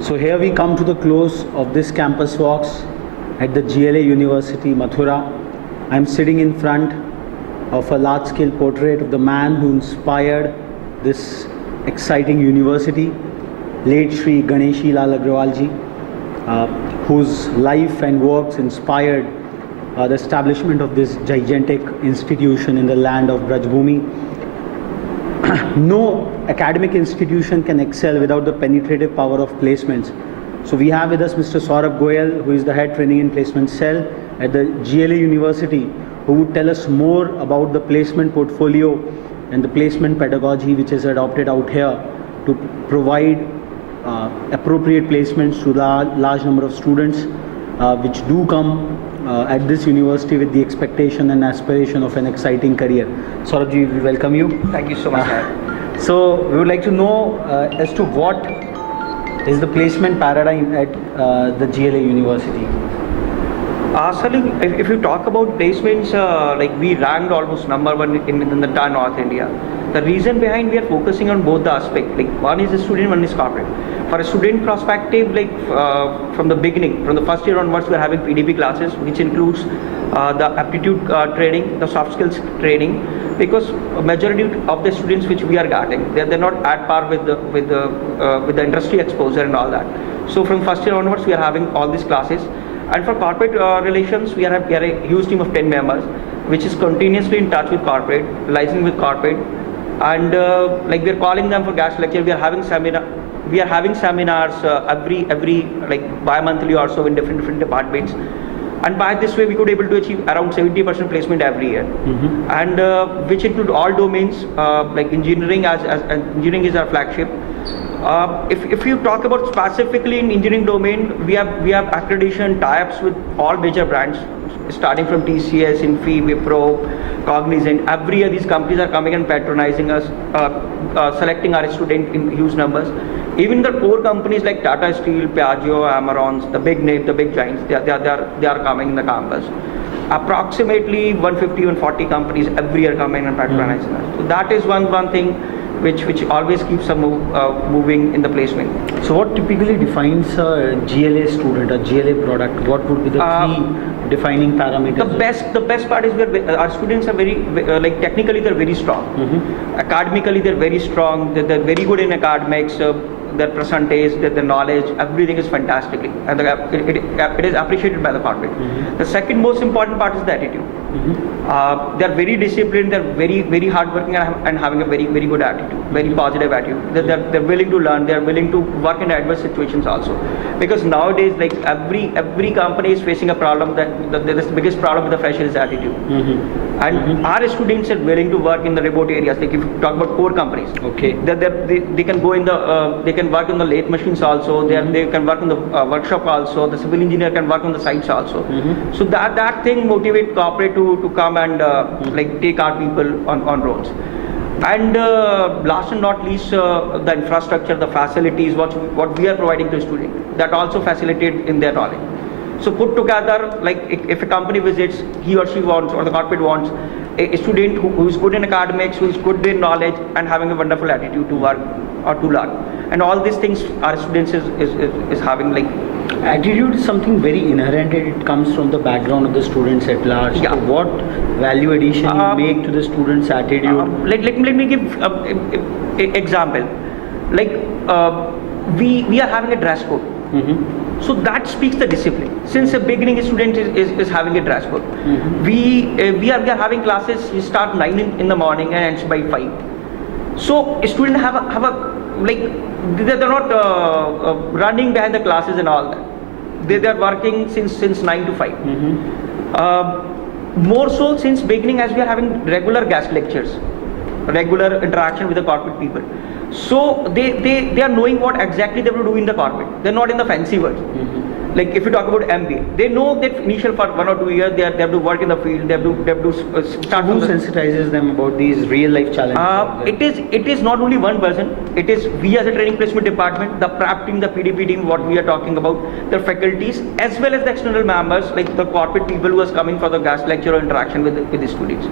So here we come to the close of this campus walks at the GLA University, Mathura. I'm sitting in front of a large-scale portrait of the man who inspired this exciting university, late Shri Ganeshi Lal Agrawal ji, whose life and works inspired the establishment of this gigantic institution in the land of Brajbhumi. No academic institution can excel without the penetrative power of placements. So we have with us Mr. Saurabh Goyal, who is the head training and placement cell at the GLA University, who would tell us more about the placement portfolio and the placement pedagogy which is adopted out here to provide appropriate placements to the large number of students which do come at this university with the expectation and aspiration of an exciting career. Saurabh ji, we welcome you. Thank you so much, sir. So we would like to know as to what is the placement paradigm at the GLA University. If you talk about placements, like we ranked almost number one in the entire North India. The reason behind we are focusing on both the aspects, like one is the student, one is corporate. For a student perspective, like from the beginning, from the first year onwards, we are having PDP classes, which includes the aptitude training, the soft skills training, because a majority of the students which we are getting, they're not at par with the industry exposure and all that. So from first year onwards, we are having all these classes. And for corporate relations, we are a huge team of 10 members, which is continuously in touch with corporate, liaising with corporate, and like we are calling them for guest lecture. We are having seminars every like bi-monthly or so in different departments. And by this way, we could able to achieve around 70% placement every year, and which include all domains like engineering. As engineering is our flagship. If you talk about specifically in engineering domain, we have accreditation tie-ups with all major brands, starting from TCS, Infy, Wipro, Cognizant. Every year these companies are coming and patronizing us, selecting our student in huge numbers. Even the core companies like Tata Steel, Piaggio, Amarons, the big names, the big giants, they are coming in the campus. Approximately 150-140 companies every year coming and patronizing us. So that is one thing which always keeps them moving in the placement. So what typically defines a GLA student, a GLA product? What would be the key defining parameters? The best part is our students are very like technically they're very strong. Academically they're very strong. They're very good in academics. Their percentage, their knowledge, everything is fantastically, and it is appreciated by the corporate. The second most important part is the attitude. They are very disciplined, they are very hardworking and having a very good attitude, very positive attitude. They're willing to learn, they are willing to work in adverse situations also. Because nowadays, like every company is facing a problem that the biggest problem with the fresher is attitude. And our students are willing to work in the remote areas. Like if you talk about core companies, okay, they can go in the they can work on the lathe machines also. They can work on the workshop also. The civil engineer can work on the sites also. So that thing motivates corporate to come and like take our people on roles. And last and not least, the infrastructure, the facilities, what we are providing to students, that also facilitate in their knowledge. So put together, like if a company visits, he or she wants, or the corporate wants, a student who is good in academics, who is good in knowledge, and having a wonderful attitude to work or to learn. And all these things our students is having. Like attitude is something very inherent. It comes from the background of the students at large. Yeah. So what value addition you make to the students' attitude? Let me give an example. Like we are having a dress code. So that speaks the discipline. Since the beginning, a student is having a dress code. We are having classes. We start 9 in the morning and ends by 5. So a student have a like they're not running behind the classes and all that. They are working since 9 to 5. More so since beginning, as we are having regular guest lectures, regular interaction with the corporate people. So they are knowing what exactly they will do in the corporate. They're not in the fancy words. Like if you talk about MBA, they know that initial for 1 or 2 years they have to work in the field. They have to start. Who sensitizes them about these real life challenges? It is not only one person. It is we as a training placement department, the prep team, the PDP team, what we are talking about, the faculties, as well as the external members like the corporate people who are coming for the guest lecture or interaction with the students.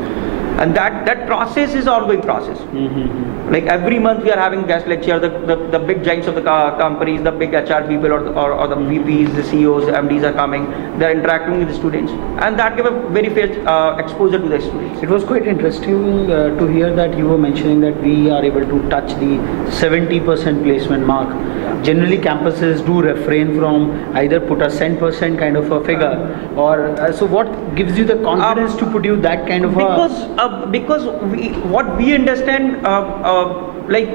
and that process is ongoing process. Like every month we are having guest lecture, the big giants of the companies, the big HR people or the VPs, the CEOs, the MDs are coming, they are interacting with the students, and that give a very fair exposure to the students. It was quite interesting to hear that you were mentioning that we are able to touch the 70% placement mark. Generally, campuses do refrain from either put a 10% kind of a figure, or so what gives you the confidence to put you that kind of because what we understand, like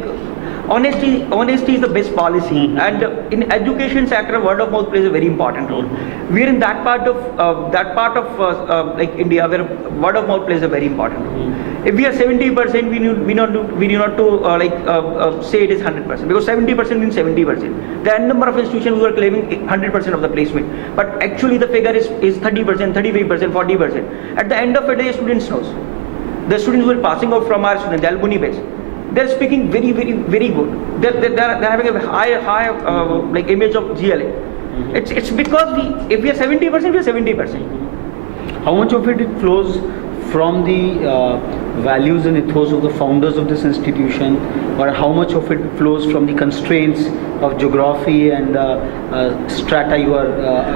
honesty is the best policy, and in education sector word of mouth plays a very important role. We are in that part of like India where word of mouth plays a very important role. If we are 70%, we do not to say it is 100%, because 70% means 70%. The n number of institutions who are claiming 100% of the placement, but actually the figure is 30%, 35%, 40%. At the end of the day, students knows. The students who are passing out from our students, the alumni base, they're speaking very, very, very good. They're having a high like image of GLA. It's because if we are 70%, we are 70%. How much of it flows from the values and ethos of the founders of this institution, or how much of it flows from the constraints of geography and strata you are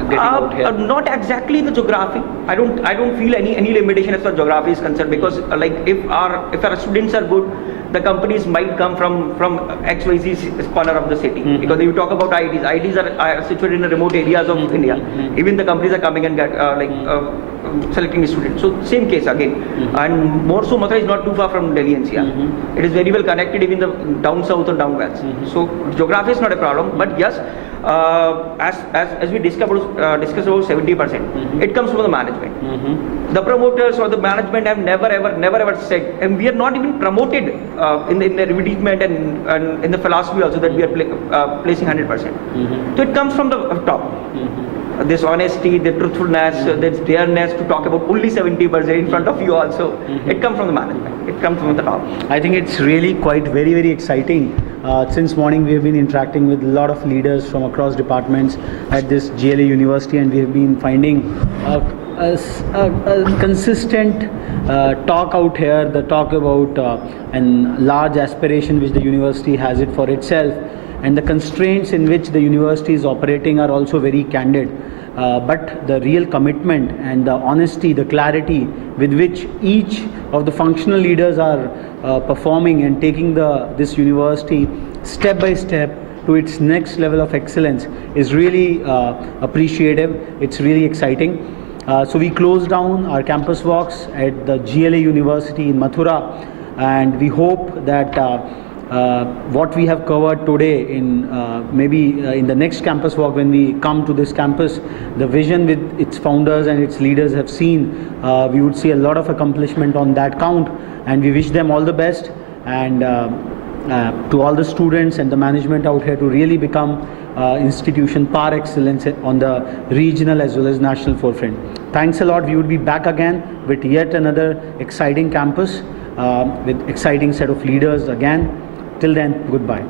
getting out here? Not exactly the geography. I don't feel any limitation as far as geography is concerned, because like if our students are good, the companies might come from XYZ corner of the city. Because if you talk about IITs are situated in the remote areas of India. Even the companies are coming and get selecting the students. So same case again, and more so Mathura is not too far from Delhi NCR. It is very well connected even the down south or down west. So geography is not a problem, but yes, as we discuss about 70%, it comes from the management. The promoters or the management have never ever said, and we are not even promoted in the advertisement and in the philosophy also, that we are placing 100%. So it comes from the top. This honesty, the truthfulness, this dareness to talk about only 70% in front of you also, it comes from the management. It comes from the top. I think it's really quite very, very exciting. Since morning we have been interacting with a lot of leaders from across departments at this GLA University, and we have been finding a consistent talk out here, the talk about an large aspiration which the university has it for itself, and the constraints in which the university is operating are also very candid. But the real commitment and the honesty, the clarity with which each of the functional leaders are performing and taking this university step by step to its next level of excellence is really appreciative. It's really exciting. So we closed down our campus walks at the GLA University in Mathura, and we hope that what we have covered today in maybe in the next campus walk, when we come to this campus, the vision with its founders and its leaders have seen, we would see a lot of accomplishment on that count, and we wish them all the best, and to all the students and the management out here to really become institution par excellence on the regional as well as national forefront. Thanks a lot. We would be back again with yet another exciting campus with exciting set of leaders again. Till then, goodbye.